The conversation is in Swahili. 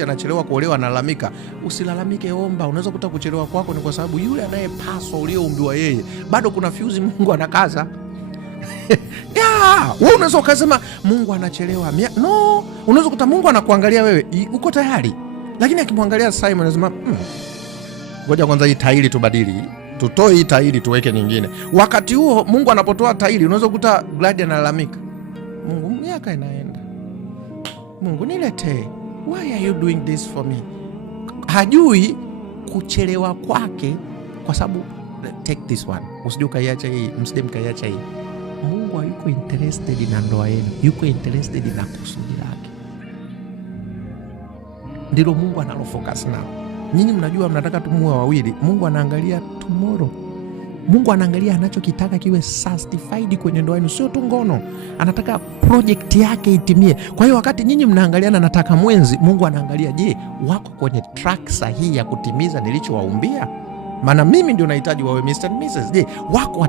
binti anachelewa kuolewa analalamika, usilalamike, omba. Unaweza kuta kuchelewa kwako ni kwa sababu yule anayepaswa ulioumbiwa yeye bado kuna fuse Mungu anakaza. Wewe unaweza ukasema Mungu anachelewa. No, unaweza kuta Mungu anakuangalia wewe, uko tayari. Lakini akimwangalia Simon anasema, ngoja kwanza hii tairi tubadili. Tutoe hii tairi tuweke nyingine. Wakati huo Mungu anapotoa tairi, unaweza kukuta Gladi analalamika, Mungu, miaka inaenda. Mungu, niletee. Why are you doing this for me? Hajui kuchelewa kwake, kwa sababu take this one. Usije ukaiacha hii, msije mkaiacha hii. Mungu hayuko interested na ndoa yenu, yuko interested na kusudi lake. Ndilo Mungu analofocus nao. Nyinyi mnajua mnataka tumuwe wawili, Mungu anaangalia tomorrow. Mungu anaangalia anachokitaka kiwe satisfied kwenye ndoa yenu, sio tu ngono. Anataka project yake itimie. Kwa hiyo wakati nyinyi mnaangaliana nataka mwenzi, Mungu anaangalia, je, wako kwenye track sahihi ya kutimiza nilichowaumbia? Maana mimi ndio nahitaji wawe Mr. and Mrs. Je, wako